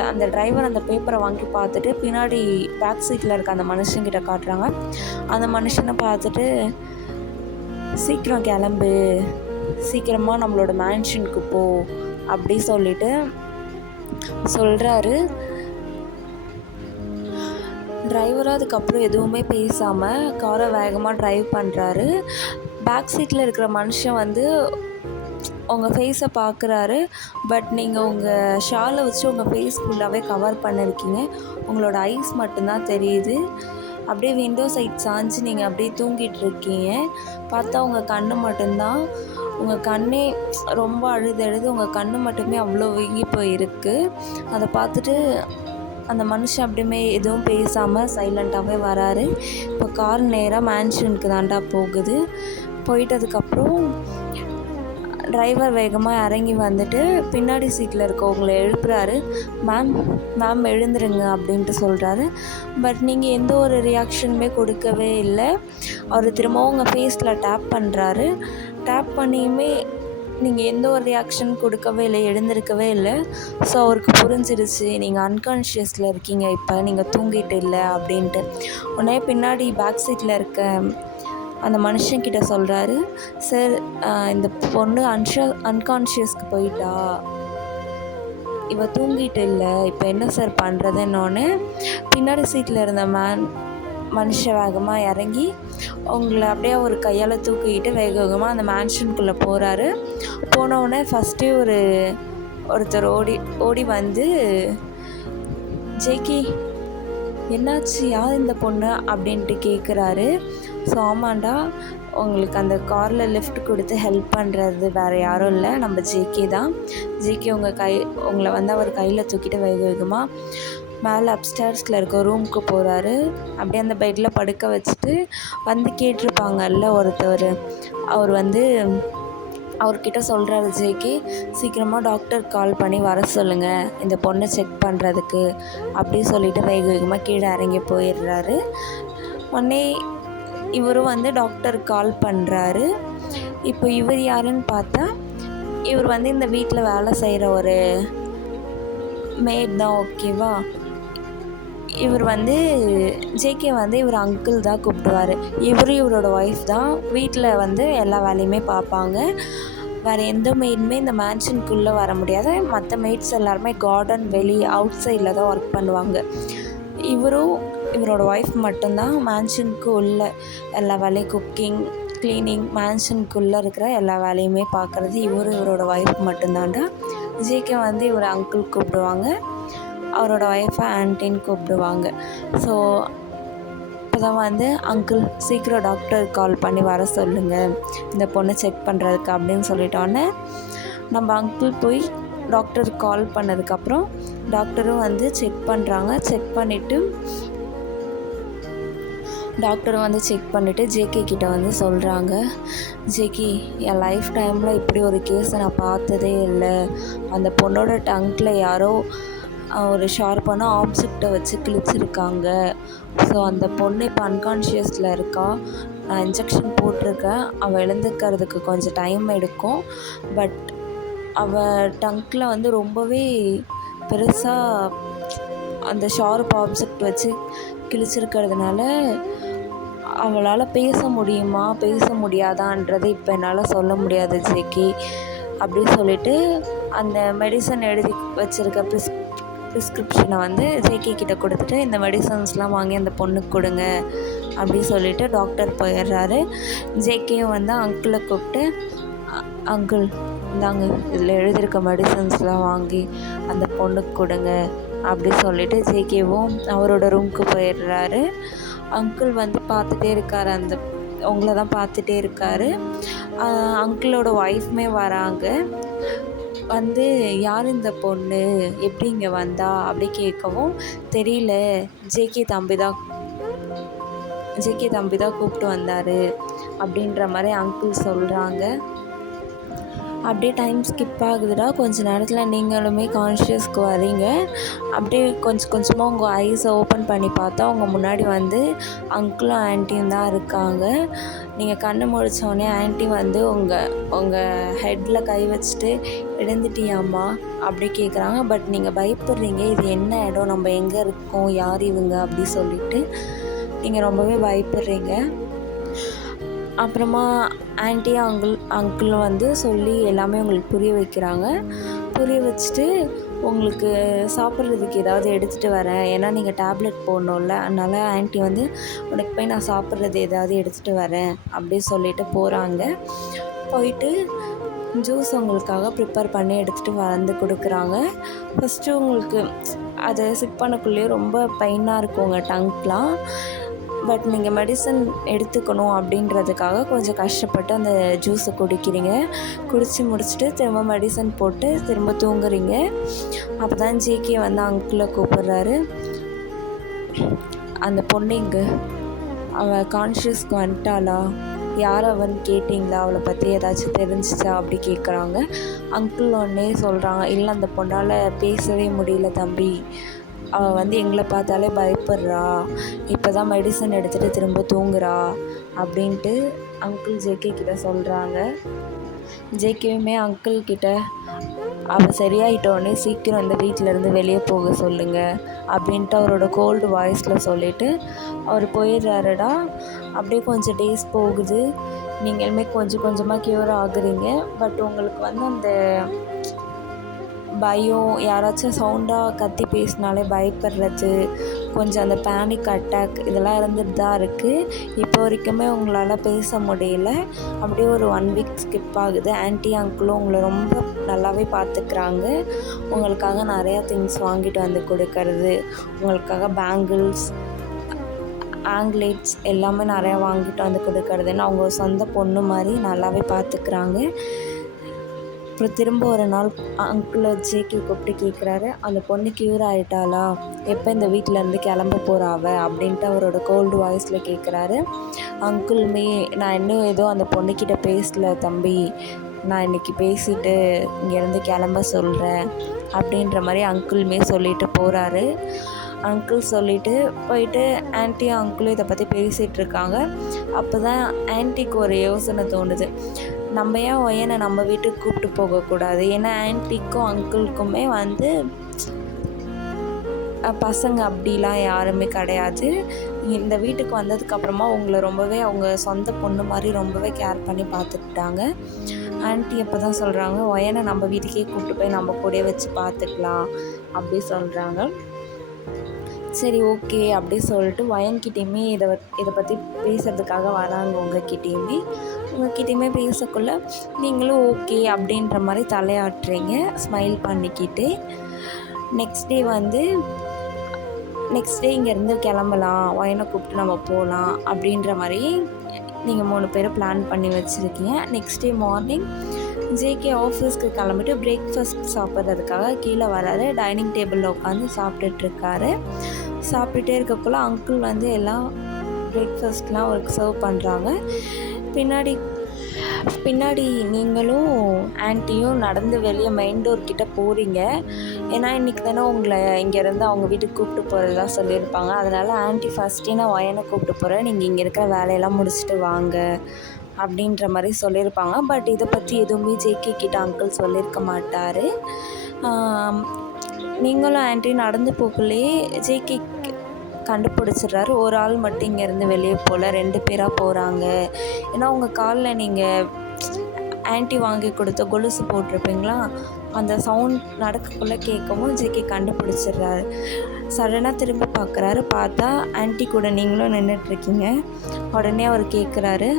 அந்த டிரைவர் அந்த பேப்பரை வாங்கி பார்த்துட்டு பின்னாடி பேக் சீட்டில் இருக்க அந்த மனுஷங்கிட்ட காட்டுறாங்க. அந்த மனுஷனை பார்த்துட்டு, சீக்கிரம் கிளம்பு, சீக்கிரமாக நம்மளோட மேன்ஷனுக்கு போ அப்படி சொல்லிட்டு சொல்கிறாரு. டிரைவரும் அதுக்கப்புறம் எதுவுமே பேசாமல் காரை வேகமாக ட்ரைவ் பண்ணுறாரு. பேக் சீட்டில் இருக்கிற மனுஷன் வந்து உங்கள் ஃபேஸை பார்க்குறாரு. பட் நீங்கள் உங்கள் ஷாலை வச்சு உங்கள் ஃபேஸ் ஃபுல்லாகவே கவர் பண்ணியிருக்கீங்க. உங்களோட ஐஸ் மட்டும்தான் தெரியுது. அப்படியே விண்டோ சைட் சாஞ்சு நீங்கள் அப்படியே தூங்கிட்டு இருக்கீங்க. பார்த்தா உங்கள் கண்ணு மட்டும்தான், உங்கள் கண்ணே ரொம்ப அழுது உங்கள் கண்ணு மட்டுமே அவ்வளோ வீங்கி போயிருக்கு. அதை பார்த்துட்டு அந்த மனுஷன் அப்படியுமே எதுவும் பேசாமல் சைலண்ட்டாகவே வராரு. இப்போ கார் நேராக மேன்ஷனுக்கு தாண்டா போகுது. போயிட்டதுக்கப்புறம் டிரைவர் வேகமாக இறங்கி வந்துட்டு பின்னாடி சீட்டில் இருக்கவங்களை எழுப்புறாரு. மேம் எழுந்துருங்க அப்படின்ட்டு சொல்கிறாரு. பட் நீங்கள் எந்த ஒரு ரியாக்ஷனுமே கொடுக்கவே இல்லை. அவர் திரும்பவும் உங்கள் ஃபேஸில் டேப் பண்ணுறாரு. டேப் பண்ணியுமே நீங்கள் எந்த ஒரு ரியாக்ஷன் கொடுக்கவே இல்லை, எழுந்திருக்கவே இல்லை. ஸோ அவருக்கு புரிஞ்சிருச்சு நீங்கள் அன்கான்ஷியஸில் இருக்கீங்க, இப்போ நீங்கள் தூங்கிட்டு இல்லை அப்படின்ட்டு. உடனே பின்னாடி பேக் சீட்டில் இருக்க அந்த மனுஷன்கிட்ட சொல்கிறாரு, சார் இந்த பொண்ணு அன்கான்ஷியஸ்க்கு போயிட்டா, இவ தூங்கிட்டு இல்லை, இப்போ என்ன சார் பண்ணுறதுன்னொன்னே பின்னாடி சீட்டில் இருந்த மனுஷன் வேகமாக இறங்கி உங்களை அப்படியே ஒரு கையால் தூக்கிக்கிட்டு வேக வேகமாக அந்த மேன்ஷனுக்குள்ளே போகிறாரு. போனவுடனே ஃபஸ்ட்டே ஒருத்தர் ஓடி வந்து, ஜேகி என்னாச்சு, யார் இந்த பொண்ணு அப்படின்ட்டு கேட்குறாரு. ஸோ ஆமாண்டா, உங்களுக்கு அந்த காரில் லிஃப்ட் கொடுத்து ஹெல்ப் பண்ணுறது வேறு யாரும் இல்லை, நம்ம ஜேகே தான். ஜேகே உங்களை வந்து அவர் கையில் தூக்கிட்டு வேக வேகமாக மேலே அப்ஸ்டேர்ஸில் இருக்க ரூமுக்கு போகிறாரு. அப்படியே அந்த பெட்டில் படுக்க வச்சுட்டு வந்து கேட்டிருப்பாங்கல்ல ஒருத்தர், அவர் வந்து அவர்கிட்ட சொல்கிறாரு, ஜேகே சீக்கிரமாக டாக்டர் கால் பண்ணி வர சொல்லுங்கள் இந்த பொண்ணை செக் பண்ணுறதுக்கு அப்படி சொல்லிவிட்டு வேக வேகமாக கீழே இறங்கி போயிடுறாரு. உடனே இவரும் வந்து டாக்டர் கால் பண்ணுறாரு. இப்போ இவர் யாருன்னு பார்த்தா, இவர் வந்து இந்த வீட்டில் வேலை செய்கிற ஒரு மேட் தான், ஓகேவா. இவர் வந்து ஜேகே வந்து இவர் அங்கிள் தான் கூப்பிடுவார். இவரோட ஒய்ஃப் தான் வீட்டில் வந்து எல்லா வேலையுமே பார்ப்பாங்க. வேறு எந்த மெய்டுமே இந்த மேன்ஷனுக்குள்ளே வர முடியாது. மற்ற மெய்ட்ஸ் எல்லாருமே கார்டன் வெளியே அவுட் சைடில் தான் ஒர்க் பண்ணுவாங்க. இவரோட ஒய்ஃப் மட்டும்தான் மேன்ஷனுக்கு உள்ள எல்லா வேலையும், குக்கிங், க்ளீனிங், மேன்ஷனுக்குள்ளே இருக்கிற எல்லா வேலையுமே பார்க்குறது இவரோட ஒய்ஃப் மட்டும்தான்டா. ஜேகே வந்து இவர் அங்கிள் கூப்பிடுவாங்க, அவரோட ஒய்ஃபை ஆன்ட்டின்னு கூப்பிடுவாங்க. ஸோ இப்போ தான் வந்து அங்கிள் சீக்கிரம் டாக்டருக்கு கால் பண்ணி வர சொல்லுங்கள் இந்த பொண்ணை செக் பண்ணுறதுக்கு அப்படின்னு சொல்லிட்டோன்னே நம்ம அங்கிள் போய் டாக்டருக்கு கால் பண்ணதுக்கப்புறம் டாக்டரும் வந்து செக் பண்ணுறாங்க. செக் பண்ணிவிட்டு ஜேகே கிட்ட வந்து சொல்கிறாங்க, ஜேகே என் லைஃப் டைமில் இப்படி ஒரு கேஸை நான் பார்த்ததே இல்லை. அந்த பொண்ணோட டங்கில் யாரோ ஒரு ஷார்ப்பான ஆப்ஜெக்டை வச்சு கிழிச்சிருக்காங்க. ஸோ அந்த பொண்ணு இப்போ அன்கான்ஷியஸில் இருக்கா. நான் இன்ஜெக்ஷன் போட்டிருக்கேன். அவள் எழுந்துக்கிறதுக்கு கொஞ்சம் டைம் எடுக்கும். பட் அவள் டங்கில் வந்து ரொம்பவே பெருசாக அந்த ஷார்ப் ஆப்ஜெக்ட் வச்சு கிழிச்சிருக்கிறதுனால அவளால் பேச முடியாதான்றதை இப்போ என்னால் சொல்ல முடியாது ஜேகே அப்படின்னு சொல்லிட்டு அந்த மெடிசன் எழுதி வச்சுருக்க ப்ரிஸ்கிரிப்ஷனை வந்து ஜேகே கிட்ட கொடுத்துட்டு இந்த மெடிசன்ஸ்லாம் வாங்கி அந்த பொண்ணுக்கு கொடுங்க அப்படின்னு சொல்லிட்டு டாக்டர் போயிடுறாரு. ஜேகேயும் வந்து அங்கிளை கூப்பிட்டு, அங்கிள் இந்தாங்க இதில் எழுதியிருக்க மெடிசன்ஸ்லாம் வாங்கி அந்த பொண்ணுக்கு கொடுங்க அப்படி சொல்லிவிட்டு ஜேகேவும் அவரோட ரூமுக்கு போயிடுறாரு. அங்கிள் வந்து பார்த்துட்டே இருக்கார், உங்களை தான் பார்த்துட்டே இருக்கார். அங்கிளோட ஒய்ஃப்மே வராங்க. வந்து யார் இந்த பொண்ணு, எப்படி இங்கே வந்தா அப்படி கேட்கவும், தெரியல ஜேகே தம்பி தான் கூப்பிட்டு வந்தார் அப்படின்ற மாதிரி அங்கிள் சொல்கிறாங்க. அப்படியே டைம் ஸ்கிப் ஆகுதுடா. கொஞ்சம் நேரத்தில் நீங்களுமே கான்ஷியஸ்க்கு வரீங்க. அப்படியே கொஞ்சமாக உங்கள் ஐஸை ஓப்பன் பண்ணி பார்த்தா உங்கள் முன்னாடி வந்து அங்கிளும் ஆன்ட்டியும் தான் இருக்காங்க. நீங்கள் கண்ணு முழிச்சோடனே ஆன்ட்டி வந்து உங்கள் ஹெட்டில் கை வச்சுட்டு எழுந்துட்டியாம்மா அப்படி கேட்குறாங்க. பட் நீங்கள் பயப்படுறீங்க, இது என்ன இடம், நம்ம எங்கே இருக்கோம், யார் இவங்க அப்படி சொல்லிவிட்டு நீங்கள் ரொம்பவே பயப்படுறீங்க. அப்புறமா ஆன்ட்டி அங்கிளும் வந்து சொல்லி எல்லாமே உங்களுக்கு புரிய வச்சுட்டு உங்களுக்கு சாப்பிட்றதுக்கு ஏதாவது எடுத்துகிட்டு வரேன், ஏன்னா நீங்கள் டேப்லெட் போடணும்ல, அதனால் ஆன்ட்டி வந்து உனக்கு போய் நான் சாப்பிட்றது ஏதாவது எடுத்துகிட்டு வரேன் அப்படி சொல்லிட்டு போகிறாங்க. போயிட்டு ஜூஸ் உங்களுக்காக ப்ரிப்பேர் பண்ணி எடுத்துகிட்டு வந்து கொடுக்குறாங்க. ஃபஸ்ட்டு உங்களுக்கு அதை சிப் பண்ணக்குள்ளேயே ரொம்ப பெயினாக இருக்கும் உங்கள் டங்க்லாம். பட் நீங்கள் மெடிசன் எடுத்துக்கணும் அப்படின்றதுக்காக கொஞ்சம் கஷ்டப்பட்டு அந்த ஜூஸை குடித்து முடிச்சுட்டு திரும்ப மெடிசன் போட்டு திரும்ப தூங்குறீங்க. அப்போ தான் ஜேகே வந்து அங்கிளை கூப்பிட்றாரு. அந்த பொண்ணு இங்கே அவள் கான்ஷியஸ்க்கு வந்துட்டாளா, யார் அவன் கேட்டிங்களா, அவளை பற்றி ஏதாச்சும் தெரிஞ்சிச்சா அப்படி கேட்குறாங்க. அங்கிள் ஒன்னே சொல்கிறாங்க, இல்லை அந்த பொண்ணால் பேசவே முடியல தம்பி, அவள் வந்து எங்களை பார்த்தாலே பயப்படுறா, இப்போ தான் மெடிசன் எடுத்துகிட்டு திரும்ப தூங்குறா அப்படின்ட்டு அங்கிள் ஜேகே கிட்ட சொல்கிறாங்க. ஜேகேவுமே அங்கிள் கிட்ட அவள் சரியாயிட்டோடனே சீக்கிரம் இந்த வீட்டிலேருந்து வெளியே போக சொல்லுங்கள் அப்படின்ட்டு அவரோட கோல்டு வாய்ஸில் சொல்லிவிட்டு அவர் போயிடுறாருடா. அப்படியே கொஞ்சம் டேஸ் போகுது, நீங்களுமே கொஞ்சம் கொஞ்சமாக க்யூர் ஆகுறீங்க. பட் உங்களுக்கு வந்து அந்த பயம், யாராச்சும் சவுண்டாக கத்தி பேசினாலே பயப்படுறது, கொஞ்சம் அந்த பேனிக் அட்டாக் இதெல்லாம் இருந்துட்டு தான் இருக்குது. இப்போ வரைக்குமே உங்களால் பேச முடியல. அப்படியே ஒரு 1 வீக் ஸ்கிப் ஆகுது. ஆன்ட்டி அங்கிளும் உங்களை ரொம்ப நல்லாவே பார்த்துக்கிறாங்க. உங்களுக்காக நிறையா திங்ஸ் வாங்கிட்டு வந்து கொடுக்கறது, உங்களுக்காக பேங்கிள்ஸ், ஆங்க்லேட்ஸ் எல்லாமே நிறையா வாங்கிட்டு வந்து கொடுக்கறதுன்னு அவங்க சொந்த பொண்ணு மாதிரி நல்லாவே பார்த்துக்கிறாங்க. அப்புறம் திரும்ப ஒரு நாள் அங்கிளை ஜேகே கூப்பிட்டு கேட்குறாரு, அந்த பொண்ணு க்யூர் ஆகிட்டாளா, எப்போ இந்த வீட்டிலேருந்து கிளம்ப போகிறாவ அப்படின்ட்டு அவரோட கோல்டு வாய்ஸில் கேட்குறாரு. அங்கிளுமே, நான் இன்னும் ஏதோ அந்த பொண்ணுக்கிட்ட பேசல தம்பி, நான் இன்றைக்கி பேசிவிட்டு இங்கேருந்து கிளம்ப சொல்கிறேன் அப்படின்ற மாதிரி அங்கிளுமே சொல்லிட்டு போகிறாரு. அங்கிள் சொல்லிவிட்டு போயிட்டு ஆன்ட்டியும் அங்கிளும் இதை பற்றி பேசிகிட்ருக்காங்க. அப்போ தான் ஆன்ட்டிக்கு ஒரு யோசனை தோணுது, நம்ம ஏன் ஒயனை நம்ம வீட்டுக்கு கூப்பிட்டு போகக்கூடாது, ஏன்னா ஆன்ட்டிக்கும் அங்கிளுக்குமே வந்து பசங்க அப்படிலாம் யாருமே கிடையாது. இந்த வீட்டுக்கு வந்ததுக்கப்புறமா உங்களை ரொம்பவே அவங்க சொந்த பொண்ணு மாதிரி ரொம்பவே கேர் பண்ணி பார்த்துக்கிட்டாங்க. ஆன்ட்டி அப்போ தான் சொல்கிறாங்க, ஒயனை நம்ம வீட்டுக்கே கூப்பிட்டு போய் நம்ம கூடயே வச்சு பார்த்துக்கலாம் அப்படி சொல்கிறாங்க. சரி ஓகே அப்படி சொல்லிட்டு வயன்கிட்டேயுமே இதை பற்றி பேசுகிறதுக்காக வராங்க. உங்கள்கிட்டையுமே பேசக்குள்ள நீங்களும் ஓகே அப்படின்ற மாதிரி தலையாட்டுறீங்க ஸ்மைல் பண்ணிக்கிட்டு. நெக்ஸ்ட் டே வந்து நெக்ஸ்ட் டே இங்கேருந்து கிளம்பலாம், ஒயனை கூப்பிட்டு நம்ம போகலாம் அப்படின்ற மாதிரி நீங்கள் 3 பேரும் பிளான் பண்ணி வச்சுருக்கீங்க. நெக்ஸ்ட் டே மார்னிங் ஜேகே ஆஃபீஸ்க்கு கிளம்பிட்டு பிரேக்ஃபாஸ்ட் சாப்பிட்றதுக்காக கீழே வராரு. டைனிங் டேபிளில் உட்காந்து சாப்பிட்டுட்ருக்காரு. சாப்பிட்டுட்டே இருக்கக்குள்ள அங்கிள் வந்து எல்லாம் பிரேக்ஃபாஸ்ட்லாம் அவருக்கு சர்வ் பண்ணுறாங்க. பின்னாடி நீங்களும் ஆன்ட்டியும் நடந்து வெளியே மெயின் டோர் கிட்டே போகிறீங்க. ஏன்னா இன்றைக்கி தானே உங்களை இங்கேருந்து அவங்க வீட்டுக்கு கூப்பிட்டு போகிறதெல்லாம் சொல்லியிருப்பாங்க. அதனால் ஆன்ட்டி ஃபஸ்ட்டே நான் ஒயனை கூப்பிட்டு போகிறேன், நீங்கள் இங்கே இருக்கிற வேலையெல்லாம் முடிச்சுட்டு வாங்க அப்படின்ற மாதிரி சொல்லியிருப்பாங்க. பட் இதை பற்றி எதுவுமே ஜேகே கிட்ட அங்கிள் சொல்லியிருக்க மாட்டார். நீங்களும் ஆன்ட்டியும் நடந்து போகலையே ஜேகே கண்டுபிடிச்சிட்றாரு. ஒரு ஆள் மட்டும் இங்கேருந்து வெளியே போகல, 2 பேராக போகிறாங்க. ஏன்னா உங்கள் காலில் நீங்கள் ஆன்ட்டி வாங்கி கொடுத்த கொலுசு போட்டிருப்பீங்களா, அந்த சவுண்ட் நடக்கக்குள்ளே கேட்கவும் ஜேகே கண்டுபிடிச்சிட்றாரு. சடனாக திரும்பி பார்க்குறாரு. பார்த்தா ஆன்ட்டி கூட நீங்களும் நின்றுட்டுருக்கீங்க. உடனே அவர் கேட்குறாரு,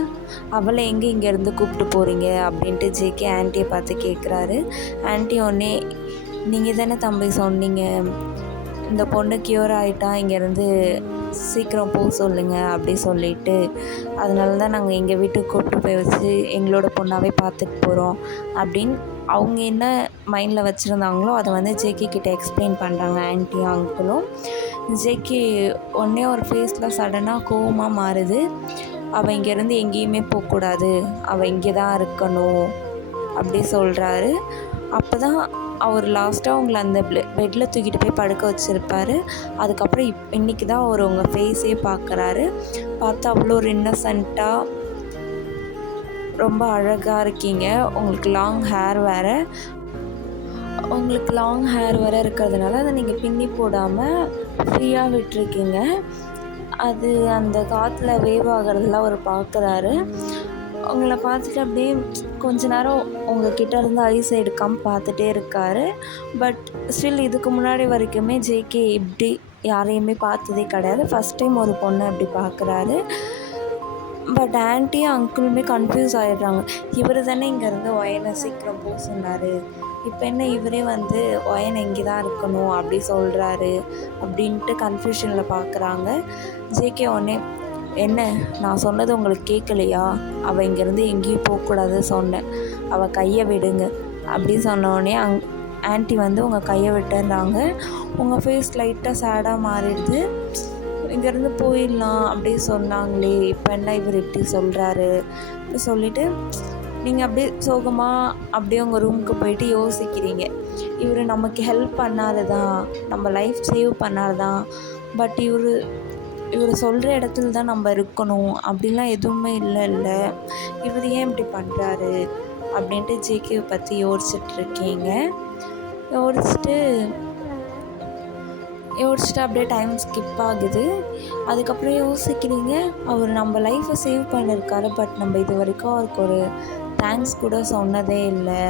அவளை எங்கே இங்கேருந்து கூப்பிட்டு போகிறீங்க அப்படின்ட்டு ஜேகே ஆன்ட்டியை பார்த்து கேட்குறாரு. ஆன்ட்டி உடனே, நீங்கள் தானே தம்பி சொன்னீங்க இந்த பொண்ணு க்யூர் ஆகிட்டா இங்கேருந்து சீக்கிரம் போக சொல்லுங்கள் அப்படி சொல்லிவிட்டு, அதனால தான் நாங்கள் எங்கள் வீட்டுக்கு கூப்பிட்டு போய் வச்சு எங்களோட பொண்ணாகவே பார்த்துட்டு போகிறோம் அப்படின்னு அவங்க என்ன மைண்டில் வச்சுருந்தாங்களோ அதை வந்து ஜேகே கிட்டே எக்ஸ்பிளைன் பண்ணுறாங்க ஆன்ட்டியும் அங்கிளும். ஜேகே உடனே ஒரு ஃபேஸில் சடனாக கோவமாக மாறுது. அவள் இங்கேருந்து எங்கேயுமே போகக்கூடாது, அவள் இங்கே தான் இருக்கணும் அப்படி சொல்கிறாரு. அப்போ தான் அவர் லாஸ்ட்டாக உங்களை அந்த பெட்டில் தூக்கிட்டு போய் படுக்க வச்சுருப்பார். அதுக்கப்புறம் இன்றைக்கி தான் அவர் உங்கள் ஃபேஸே பார்க்குறாரு. பார்த்து அவ்வளோ ஒரு இன்னசென்ட்டாக ரொம்ப அழகாக இருக்கீங்க. உங்களுக்கு லாங் ஹேர் வேறு இருக்கிறதுனால அதை நீங்கள் பின்னி போடாமல் ஃப்ரீயாக விட்டுருக்கீங்க. அது அந்த காற்றுல வேவ் ஆகிறதுலாம் அவர் பார்க்குறாரு. உங்களை பார்த்துட்டு அப்படியே கொஞ்ச நேரம் உங்ககிட்ட இருந்து ஐஸ் எடுக்காமல் பார்த்துட்டே இருக்கார். பட் ஸ்டில் இதுக்கு முன்னாடி வரைக்குமே ஜேகே இப்படி யாரையுமே பார்த்ததே கிடையாது. ஃபஸ்ட் டைம் ஒரு பொண்ணை அப்படி பார்க்குறாரு. பட் ஆன்ட்டியும் அங்கிளுமே கன்ஃபியூஸ் ஆகிடுறாங்க. இவர் தானே இங்கேருந்து ஒயனை சீக்கிரம் போக சொன்னார், இப்போ என்ன இவரே வந்து ஒயனை இங்கே தான் இருக்கணும் அப்படி சொல்கிறாரு அப்படின்ட்டு கன்ஃபியூஷனில் பார்க்குறாங்க. ஜேகே உடனே, என்ன நான் சொன்னது உங்களுக்கு கேட்கலையா, அவள் இங்கேருந்து எங்கேயும் போகக்கூடாது சொன்னேன், அவள் கையை விடுங்க அப்படி சொன்னோடனே ஆன்ட்டி வந்து உங்கள் கையை விட்டுறாங்க. உங்கள் ஃபேஸ் லைட்டாக சேடாக மாறிடுது. இங்கேருந்து போயிடலாம் அப்படி சொன்னாங்களே, இப்போ என்ன இவர் இப்படி சொல்கிறாரு அப்படி சொல்லிவிட்டு நீங்கள் அப்படியே சோகமாக அப்படியே உங்கள் ரூமுக்கு போயிட்டு யோசிக்கிறீங்க. இவர் நமக்கு ஹெல்ப் பண்ணாதுதான், நம்ம லைஃப் சேவ் பண்ணாதுதான், பட் இவர் சொல்கிற இடத்துல தான் நம்ம இருக்கணும் அப்படிலாம் எதுவுமே இல்லை, இவர் ஏன் இப்படி பண்ணுறாரு அப்படின்ட்டு ஜேகேவை பற்றி யோசிச்சுட்ருக்கீங்க. யோசிச்சுட்டு அப்படியே டைம் ஸ்கிப் ஆகுது. அதுக்கப்புறம் யோசிக்கிறீங்க, அவர் நம்ம லைஃப்பை சேவ் பண்ணியிருக்காரு, பட் நம்ம இது வரைக்கும் அவருக்கு ஒரு தேங்க்ஸ் கூட சொன்னதே இல்லை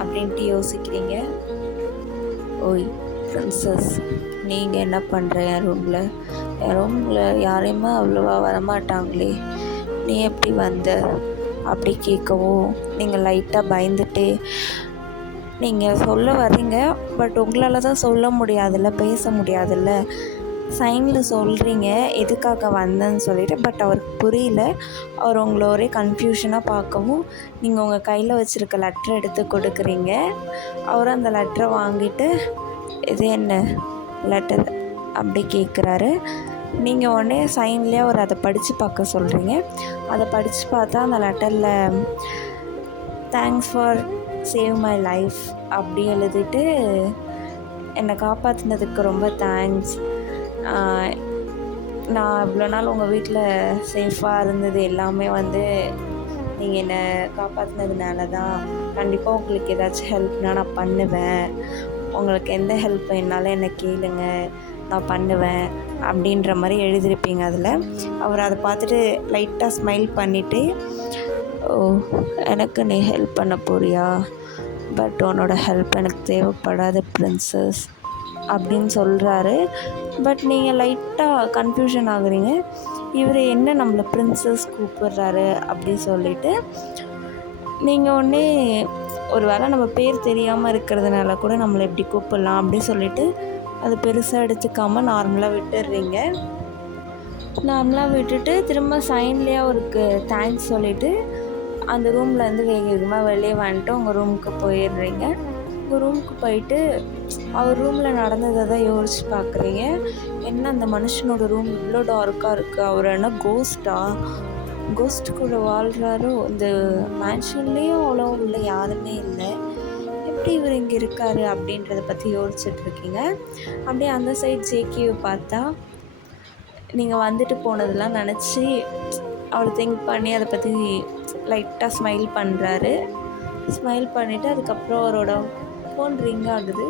அப்படின்ட்டு யோசிக்கிறீங்க. ஓய் பிரின்சஸ், நீங்கள் என்ன பண்ணுற? என் ரூமில் யாரையுமே அவ்வளோவா வரமாட்டாங்களே, நீ எப்படி வந்த அப்படி கேட்கவும் நீங்கள் லைட்டாக பயந்துட்டே நீங்கள் சொல்ல வர்றீங்க. பட் உங்களால் தான் சொல்ல முடியாதுல்ல, பேச முடியாதுல்ல, சைனில் சொல்கிறீங்க எதுக்காக வந்தேன்னு சொல்லிவிட்டு. பட் அவருக்கு புரியல. அவர் உங்களை ஒரே கன்ஃபியூஷனாக பார்க்கவும் நீங்கள் உங்கள் கையில் வச்சுருக்க லெட்டரை எடுத்து கொடுக்குறீங்க. அவர் அந்த லெட்டரை வாங்கிட்டு, இது என்ன லெட்டர் அப்படி கேட்குறாரு. நீங்கள் உடனே சைன்லேயே அவர் அதை படித்து பார்க்க சொல்கிறீங்க. அதை படித்து பார்த்தா அந்த லெட்டரில் thanks for save my life அப்படி எழுதிட்டு, என்னை காப்பாற்றினதுக்கு ரொம்ப தேங்க்ஸ், நான் இவ்வளோ நாள் உங்கள் வீட்டில் சேஃபாக இருந்தது எல்லாமே வந்து நீங்கள் என்னை காப்பாற்றினதுனால தான், கண்டிப்பாக உங்களுக்கு ஏதாச்சும் ஹெல்ப்னால் நான் பண்ணுவேன், உங்களுக்கு எந்த ஹெல்ப் வேணாலும் என்னை கேளுங்க நான் பண்ணுவேன் அப்படின்ற மாதிரி எழுதியிருப்பீங்க. அதில் அவர் அதை பார்த்துட்டு லைட்டாக ஸ்மைல் பண்ணிவிட்டு, ஓ எனக்கு நீ ஹெல்ப் பண்ண போறியா, பட் உன்னோட ஹெல்ப் எனக்கு தேவைப்படாது பிரின்சஸ் அப்படின்னு சொல்கிறாரு. பட் நீங்கள் லைட்டாக கன்ஃபியூஷன் ஆகுறீங்க, இவர் என்ன நம்மளை பிரின்சஸ் கூப்பிட்றாரு அப்படி சொல்லிவிட்டு. நீங்கள் ஒன்றே ஒரு வேளை நம்ம பேர் தெரியாமல் இருக்கிறதுனால கூட நம்மளை எப்படி கூப்பிட்லாம் அப்படி சொல்லிவிட்டு அது பெருசாக எடுத்துக்காமல் நார்மலாக விட்டுடுறீங்க. நார்மலாக விட்டுட்டு திரும்ப சைன்லேயே அவருக்கு தேங்க்ஸ் சொல்லிவிட்டு அந்த ரூம்லேருந்து வேக வேகமாக வெளியே வந்துட்டு உங்கள் ரூமுக்கு போயிடுறீங்க. உங்கள் ரூமுக்கு போயிட்டு அவர் ரூமில் நடந்ததை தான் யோசிச்சு பார்க்குறீங்க. என்ன அந்த மனுஷனோட ரூம் இவ்வளோ டார்க்காக இருக்குது, அவர் என்ன கோஸ்ட் கூட வாழ்கிறாரோ? இந்த மேன்ஷன்லேயும் அவ்வளோ உள்ள யாருமே இல்லை, எப்படி இவர் இங்கே இருக்கார் அப்படின்றத பற்றி யோசிச்சுட்ருக்கீங்க. அப்படியே அந்த சைட் ஜேகேவை பார்த்தா நீங்கள் வந்துட்டு போனதெல்லாம் நினச்சி அவர் திங்க் பண்ணி அதை பற்றி லைட்டாக ஸ்மைல் பண்ணுறாரு. ஸ்மைல் பண்ணிவிட்டு அதுக்கப்புறம் அவரோட ஃபோன் ரிங் ஆகுது.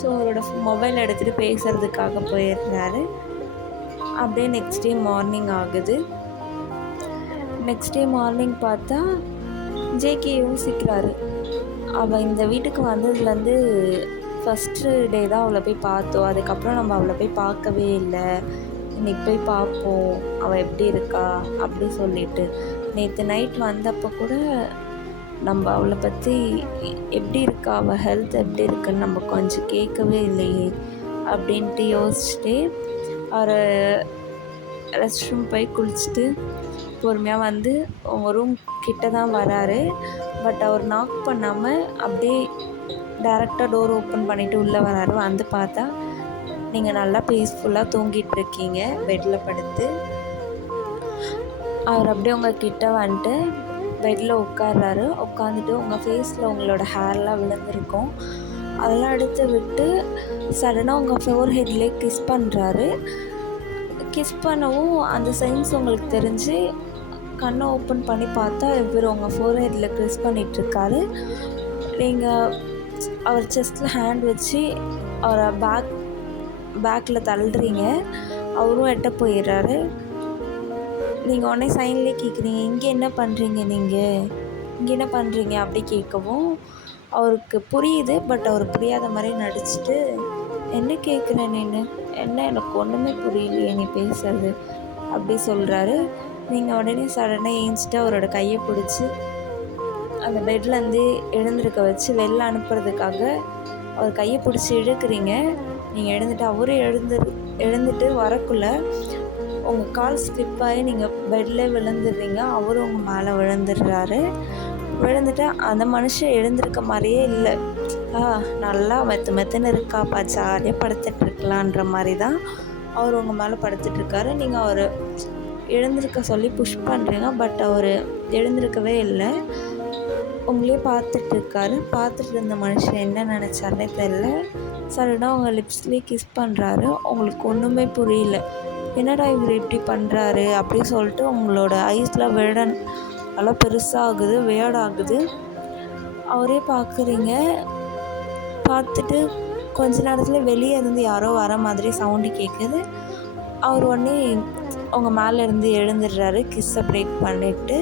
ஸோ அவரோட மொபைல் எடுத்துகிட்டு பேசுகிறதுக்காக போயிடுறாரு. அப்படியே நெக்ஸ்ட் டே மார்னிங் ஆகுது. நெக்ஸ்ட் டே மார்னிங் பார்த்தா ஜேகே யோசிக்கிறாரு, அவள் இந்த வீட்டுக்கு வந்ததுலேருந்து ஃபஸ்ட்டு டே தான் அவளை போய் பார்த்தோம், அதுக்கப்புறம் நம்ம அவளை போய் பார்க்கவே இல்லை, இன்றைக்கி போய் பார்ப்போம் அவள் எப்படி இருக்கா அப்படி சொல்லிட்டு. நேற்று நைட் வந்தப்போ கூட நம்ம அவளை பற்றி எப்படி இருக்கா, அவள் ஹெல்த் எப்படி இருக்குன்னு நம்ம கொஞ்சம் கேட்கவே இல்லையே அப்படின்ட்டு யோசிச்சுட்டு அவர் ரெஸ்ட் ரூம் போய் குளிச்சுட்டு பொறுமையாக வந்து உங்கள் ரூம் கிட்ட தான் வராரு. பட் அவர் நாக் பண்ணாமல் அப்படியே டேரெக்டாக டோர் ஓப்பன் பண்ணிவிட்டு உள்ளே வராரு. வந்து பார்த்தா நீங்கள் நல்லா பீஸ்ஃபுல்லாக தூங்கிட்டுருக்கீங்க பெட்டில் படுத்து. அவர் அப்படியே உங்கள் கிட்ட வந்துட்டு பெட்டில் உட்கார்றாரு. உட்காந்துட்டு உங்கள் ஃபேஸில் உங்களோட ஹேர்லாம் விழுந்திருக்கும், அதெல்லாம் எடுத்து விட்டு சடனாக உங்கள் ஃபோர் ஹெட்லேயே கிஸ் பண்ணுறாரு. கிஸ் பண்ணவும் அந்த சைன்ஸ் உங்களுக்கு தெரிஞ்சு கண்ணை ஓப்பன் பண்ணி பார்த்தா இவர் உங்கள் ஃபோர் ஹெட்டில் கிஸ் பண்ணிகிட்ருக்காரு. நீங்கள் அவர் செஸ்ட்டில் ஹேண்ட் வச்சு அவரை பேக்கில் தள்ளுறீங்க. அவரும் எட்ட போயிடுறாரு. நீங்கள் உடனே சைன்லேயே கேட்குறீங்க, இங்கே என்ன பண்ணுறீங்க, இங்கே என்ன பண்ணுறீங்க அப்படி கேட்கவும் அவருக்கு புரியுது. பட் அவர் புரியாத மாதிரி நடிச்சுட்டு, என்ன கேட்குறேன் நீನು, என்ன எனக்கு ஒன்றுமே புரியலையே நீ பேசுறது அப்படி சொல்கிறாரு. நீங்கள் உடனே சடனாக ஏஞ்சிட்டு அவரோட கையை பிடிச்சி அந்த பெட்லேருந்து எழுந்திருக்க வச்சு வெளில அனுப்புறதுக்காக அவர் கையை பிடிச்சி இழுக்கிறீங்க. நீங்கள் எழுந்துட்டு அவரும் எழுந்துட்டு வரக்குள்ளே உங்கள் கால் ஸ்லிப் ஆகி நீங்கள் பெட்டில் விழுந்துடுறீங்க. அவரும் உங்கள் மேலே விழுந்துடுறாரு. விழுந்துட்டு அந்த மனுஷன் எழுந்திருக்க மாதிரியே இல்லை, நல்லா மெத்துன்னு இருக்காப்பா, ஜாலியாக படுத்துட்ருக்கலான்ற மாதிரி தான் அவர் உங்கள் மேலே படுத்துட்ருக்காரு. நீங்கள் அவர் எழுந்திருக்க சொல்லி புஷ் பண்ணுறீங்க. பட் அவர் எழுந்திருக்கவே இல்லை, உங்களே பார்த்துட்ருக்காரு. பார்த்துட்டு இருந்த மனுஷன் என்ன நினச்சாருனே தெரில, சடனாக உங்கள் லிப்ஸ்லேயே கிஸ் பண்ணுறாரு. உங்களுக்கு ஒன்றுமே புரியல, என்னடா இவர் இப்படி பண்ணுறாரு அப்படி சொல்லிட்டு உங்களோட ஐஸில் நல்லா பெருசாகுது, வேர்டாகுது. அவரே பார்க்குறீங்க. பார்த்துட்டு கொஞ்ச நேரத்தில் வெளியே இருந்து யாரோ வர மாதிரி சவுண்டு கேட்குது. அவர் உடனே உங்கள் மேலே இருந்து எழுந்துடுறாரு கிஸ்ஸை பிரேக் பண்ணிவிட்டு.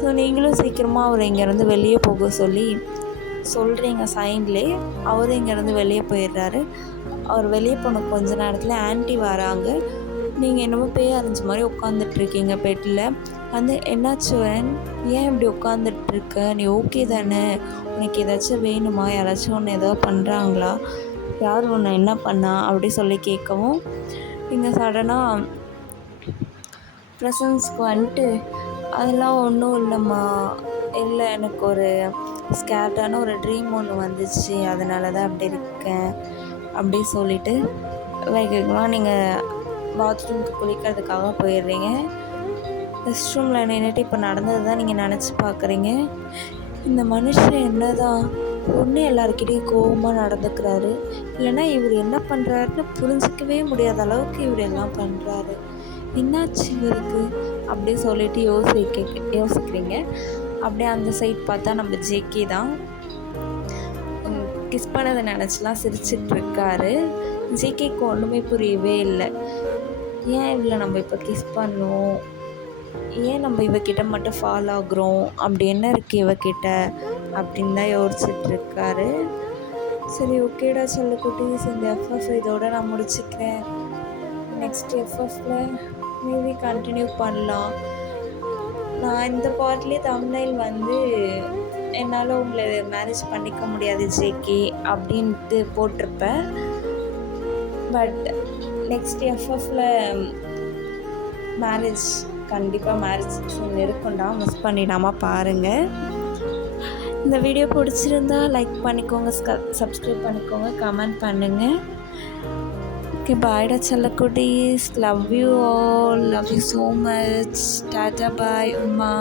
ஸோ நீங்களும் சீக்கிரமாக அவர் இங்கேருந்து வெளியே போக சொல்கிறீங்க சைன்லேயே. அவரும் இங்கேருந்து வெளியே போயிடுறாரு. அவர் வெளியே போன கொஞ்ச நேரத்தில் ஆன்ட்டி வராங்க. நீங்கள் என்னமோ பேய் அரைஞ்ச மாதிரி உட்காந்துட்ருக்கீங்க பெட்டில். வந்து என்னாச்சு, ஏன் இப்படி உட்காந்துட்ருக்க, நீ ஓகே தானே, உனக்கு ஏதாச்சும் வேணுமா, யாராச்சும் ஒன்று ஏதோ பண்ணுறாங்களா, யார் ஒன்று என்ன பண்ணா அப்படி சொல்லி கேட்கவும் நீங்கள் சடனாக ப்ரெசன்ஸ்க்கு வந்துட்டு அதெல்லாம் ஒன்றும் இல்லைம்மா, இல்லை எனக்கு ஒரு ஸ்கேர்டான ஒரு ட்ரீம் ஒன்று வந்துச்சு, அதனால தான் அப்படி இருக்கேன் அப்படி சொல்லிவிட்டு வேகமாக நீங்கள் பாத்ரூமுக்கு குளிக்கிறதுக்காக போயிடுறீங்க. ரெஸ்ட் ரூமில் நின்றுட்டு இப்போ நடந்தது தான் நீங்கள் நினச்சி பார்க்குறீங்க. இந்த மனுஷன் என்ன தான் ஒன்று எல்லாருக்கிட்டையும் கோபமாக நடந்துக்கிறாரு, இல்லைன்னா இவர் என்ன பண்ணுறாருன்னு புரிஞ்சிக்கவே முடியாத அளவுக்கு இவர் எல்லாம் பண்ணுறாரு, என்னாச்சு இவருக்கு அப்படி சொல்லிட்டு யோசிக்கிறீங்க. அப்படியே அந்த சைட் பார்த்தா நம்ம ஜேகே தான் கிஸ் பண்ணதை நினச்சிலாம் சிரிச்சிட்ருக்காரு. ஜேகேக்கு ஒன்றுமே புரியவே இல்லை, ஏன் இவ்வளோ நம்ம இப்போ கிஸ் பண்ணோம், ஏன் நம்ம இவக்கிட்ட மட்டும் ஃபால் ஆகுறோம், அப்படி என்ன இருக்குது இவக்கிட்ட அப்படின்னு தான் யோசிச்சுட்ருக்காரு. சரி ஓகேடா சொல்லு குட்டீஸ், இந்த எஃப்எஃப் இதோட நான் முடிச்சுக்கிறேன். நெக்ஸ்ட் எஃப்எஃப்பில் மேபி கண்டினியூ பண்ணலாம். நான் இந்த பார்ட்லேயே தம்ப்நெயில் வந்து என்னால் உங்களை மேரேஜ் பண்ணிக்க முடியாது ஜேகே அப்படின்ட்டு போட்டிருப்பேன். பட் நெக்ஸ்ட் எஃப்எஃப்ல மேரேஜ் கண்டிப்பாக மேரேஜ் சீன் இருக்கும்டா, மிஸ் பண்ணிடாமல் பாருங்கள். இந்த வீடியோ பிடிச்சிருந்தா லைக் பண்ணிக்கோங்க, சப்ஸ்கிரைப் பண்ணிக்கோங்க, கமெண்ட் பண்ணுங்கள். ஓகே, பாய்டா செல்லக்குட்டீஸ். Love you all. Love you so much. Tata bye Uma.